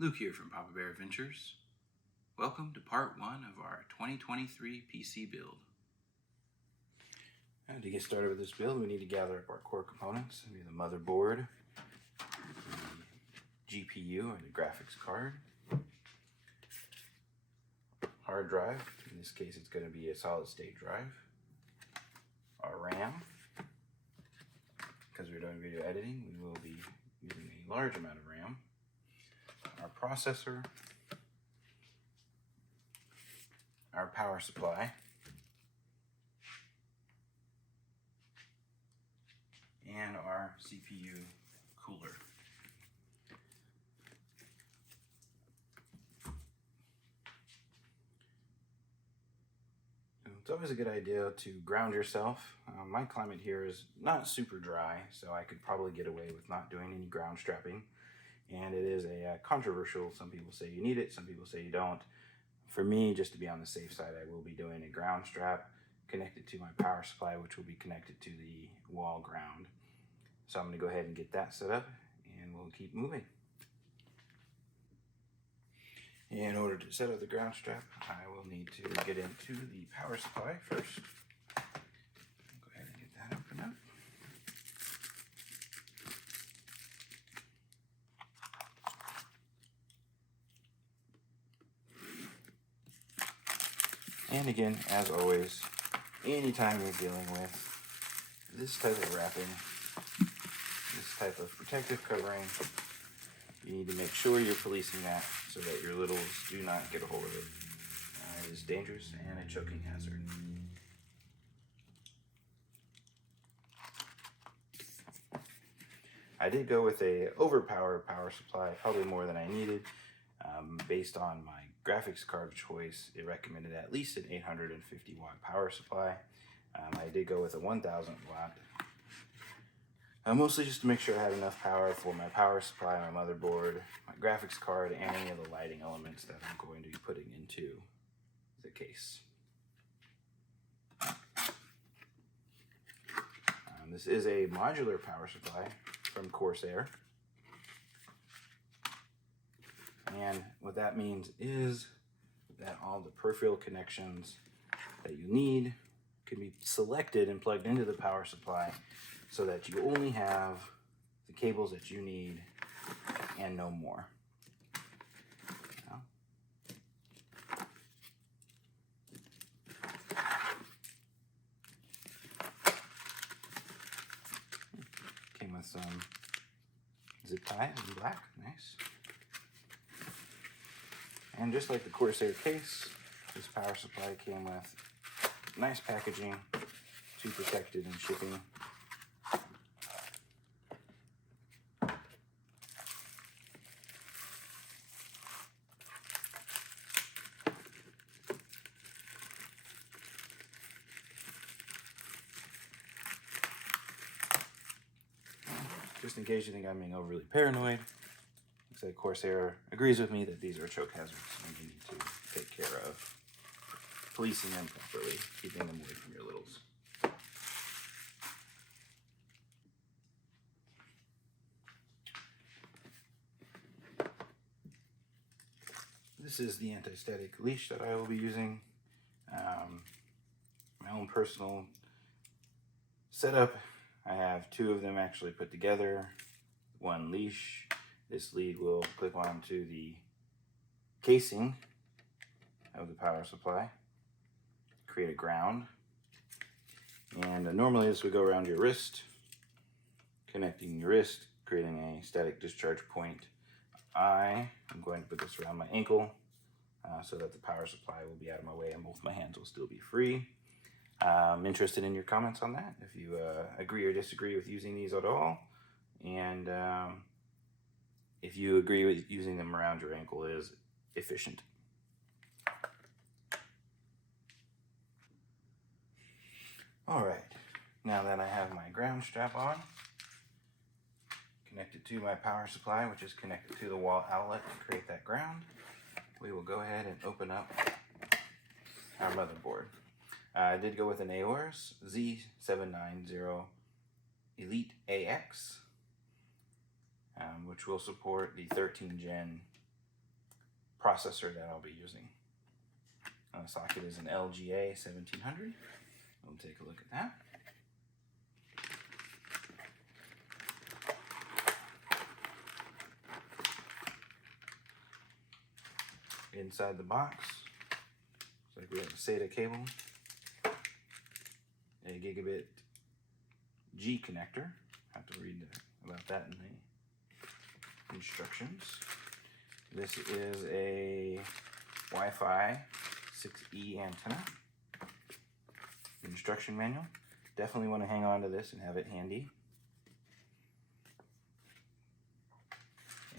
Luke here from Papa Bear Adventures. Welcome to part 1 of our 2023 PC build. And to get started with this build, we need to gather up our core components. It'll be the motherboard, the GPU or the graphics card, hard drive, in this case it's going to be a solid state drive, our RAM, because we're doing video editing we will be using a large amount of RAM, our processor, our power supply, and our CPU cooler. It's always a good idea to ground yourself. My climate here is not super dry, so I could probably get away with not doing any ground strapping. And it is a controversial. Some people say you need it, some people say you don't. For me, just to be on the safe side, I will be doing a ground strap connected to my power supply, which will be connected to the wall ground. So I'm going to go ahead and get that set up, and we'll keep moving. In order to set up the ground strap, I will need to get into the power supply first. Go ahead and get that open up. And again, as always, anytime you're dealing with this type of wrapping, this type of protective covering, you need to make sure you're policing that so that your littles do not get a hold of it. It is dangerous and a choking hazard. I did go with a overpowered power supply, probably more than I needed. Based on my graphics card choice, it recommended at least an 850 watt power supply. I did go with a 1000 watt. Mostly just to make sure I had enough power for my power supply, my motherboard, my graphics card, and any of the lighting elements that I'm going to be putting into the case. This is a modular power supply from Corsair. And what that means is that all the peripheral connections that you need can be selected and plugged into the power supply so that you only have the cables that you need and no more. Came with some zip ties in black, nice. And just like the Corsair case, this power supply came with nice packaging to protect it in shipping. Just in case you think I'm being overly paranoid, looks like Corsair agrees with me that these are choke hazards and you need to take care of policing them properly, keeping them away from your littles. This is the anti-static leash that I will be using. My own personal setup, I have two of them actually put together, one leash. This lead will clip onto the casing of the power supply, create a ground, and normally this would go around your wrist, connecting your wrist, creating a static discharge point. I am going to put this around my ankle so that the power supply will be out of my way and both my hands will still be free. I'm interested in your comments on that, if you agree or disagree with using these at all, and if you agree with using them around your ankle is efficient. All right, now that I have my ground strap on, connected to my power supply, which is connected to the wall outlet to create that ground, we will go ahead and open up our motherboard. I did go with an Aorus Z790 Elite AX, which will support the 13 Gen processor that I'll be using. The socket is an LGA 1700. We'll take a look at that. Inside the box, looks like we have a SATA cable, a Gigabit G connector. Have to read about that in the instructions. This is a Wi-Fi 6E antenna. Instruction manual. Definitely want to hang on to this and have it handy.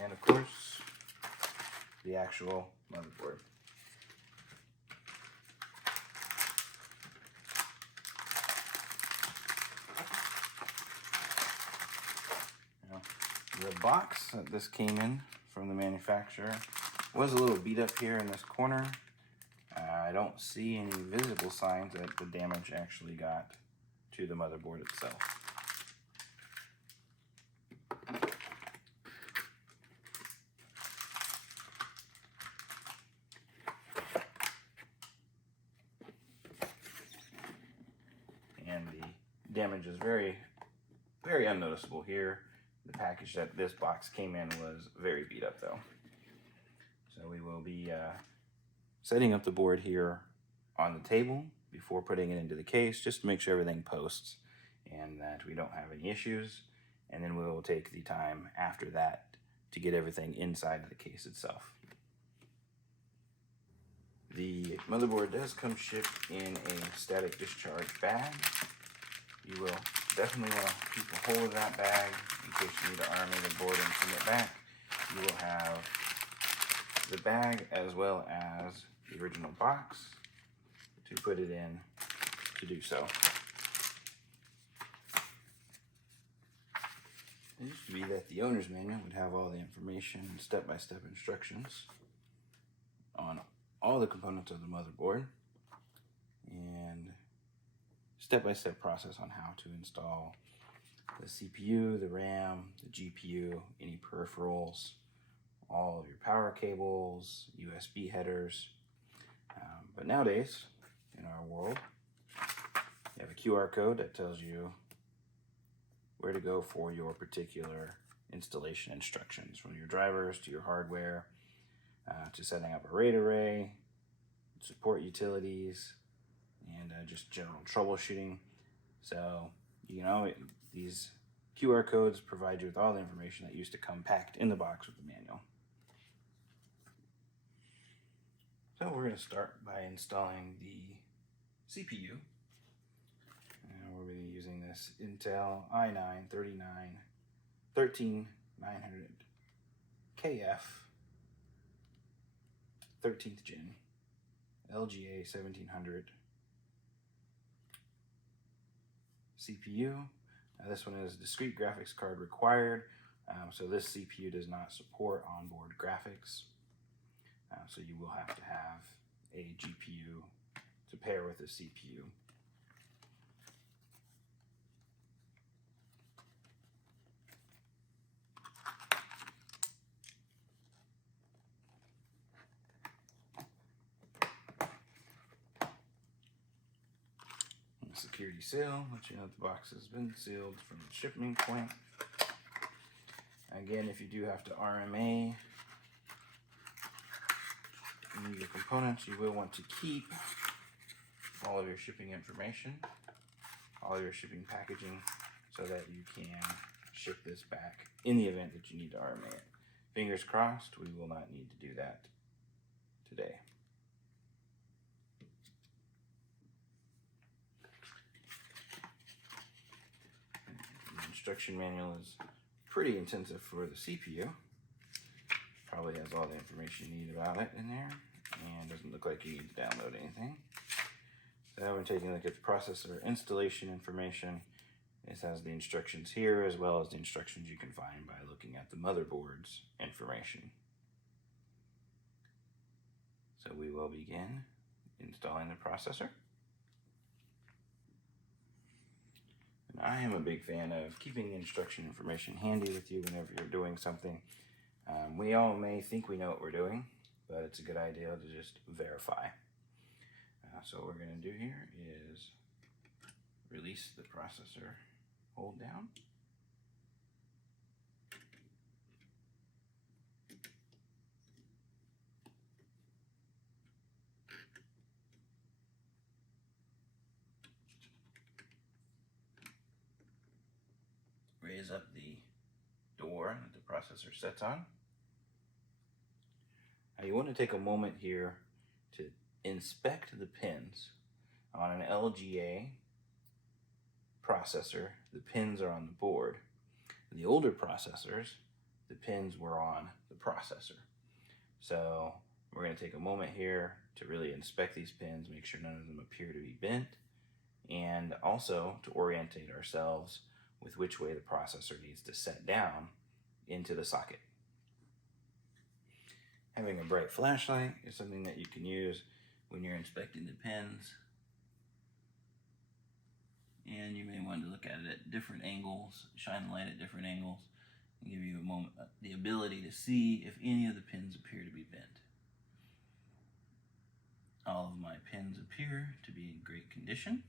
And of course, the actual motherboard. Now, the box that this came in from the manufacturer was a little beat up here in this corner. I don't see any visible signs that the damage actually got to the motherboard itself. And the damage is very, very unnoticeable here. The package that this box came in was very beat up though. So we will be setting up the board here on the table before putting it into the case, just to make sure everything posts and that we don't have any issues. And then we will take the time after that to get everything inside of the case itself. The motherboard does come shipped in a static discharge bag. You will definitely want to keep a hold of that bag in case you need to RMA the board and send it back. You will have the bag as well as the original box to put it in to do so. It used to be that the owner's manual would have all the information and step-by-step instructions on all the components of the motherboard and step-by-step process on how to install the CPU, the RAM, the GPU, any peripherals, all of your power cables, USB headers. But nowadays, in our world, you have a QR code that tells you where to go for your particular installation instructions, from your drivers to your hardware, to setting up a RAID array, support utilities, and just general troubleshooting. So, you know, these QR codes provide you with all the information that used to come packed in the box with the manual. So we're going to start by installing the CPU. And we're going to be using this Intel i9 13900KF 13th gen LGA 1700 CPU. Now this one is discrete graphics card required, so this CPU does not support onboard graphics. So you will have to have a GPU to pair with the CPU. Security seal, let you know that the box has been sealed from the shipping point. Again, if you do have to RMA any of your components, you will want to keep all of your shipping information, all of your shipping packaging, so that you can ship this back in the event that you need to RMA it. Fingers crossed, we will not need to do that today. The instruction manual is pretty intensive for the CPU. Probably has all the information you need about it in there, and doesn't look like you need to download anything. So we're taking a look at the processor installation information. This has the instructions here, as well as the instructions you can find by looking at the motherboard's information. So we will begin installing the processor. And I am a big fan of keeping the instruction information handy with you whenever you're doing something. We all may think we know what we're doing, but it's a good idea to just verify. So what we're going to do here is release the processor hold down. Raise up the door that the processor sets on. Now you want to take a moment here to inspect the pins. On an LGA processor, the pins are on the board. The older processors, the pins were on the processor. So we're going to take a moment here to really inspect these pins, make sure none of them appear to be bent, and also to orientate ourselves with which way the processor needs to set down into the socket. Having a bright flashlight is something that you can use when you're inspecting the pins. And you may want to look at it at different angles, shine the light at different angles, and give you a moment, the ability to see if any of the pins appear to be bent. All of my pins appear to be in great condition.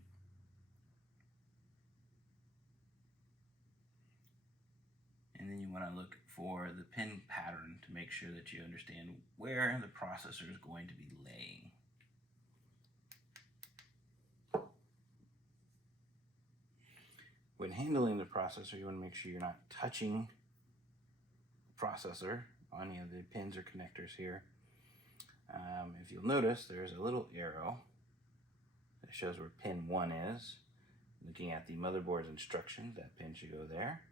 And then you want to look for the pin pattern to make sure that you understand where the processor is going to be laying. When handling the processor, you want to make sure you're not touching the processor on any of the pins or connectors here. If you'll notice, there's a little arrow that shows where pin 1 is. Looking at the motherboard's instructions, that pin should go there.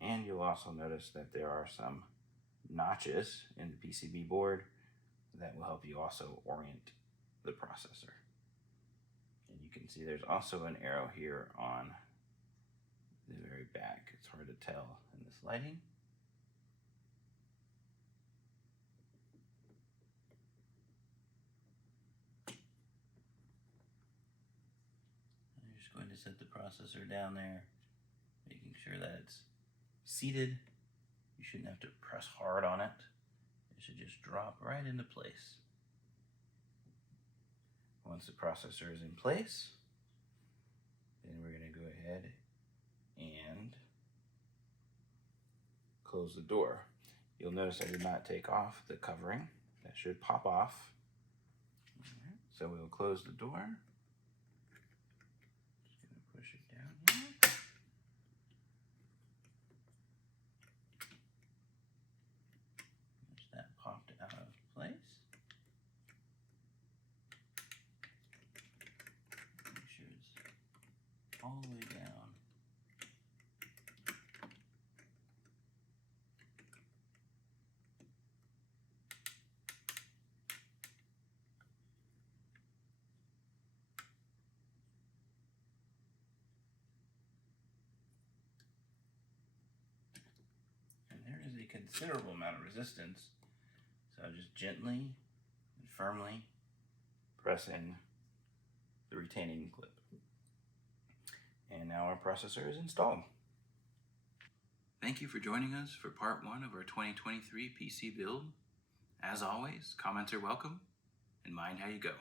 And you'll also notice that there are some notches in the PCB board that will help you also orient the processor. And you can see there's also an arrow here on the very back. It's hard to tell in this lighting. I'm just going to set the processor down there, making sure that it's seated. You shouldn't have to press hard on it. It should just drop right into place. Once the processor is in place, then we're going to go ahead and close the door. You'll notice I did not take off the covering. That should pop off. Right, so we'll close the door. Just going to push it down here. There's that popped out of place. Make sure it's all the way down. Considerable amount of resistance, so just gently and firmly press in the retaining clip. And now our processor is installed. Thank you for joining us for part 1 of our 2023 PC build. As always, comments are welcome, and mind how you go.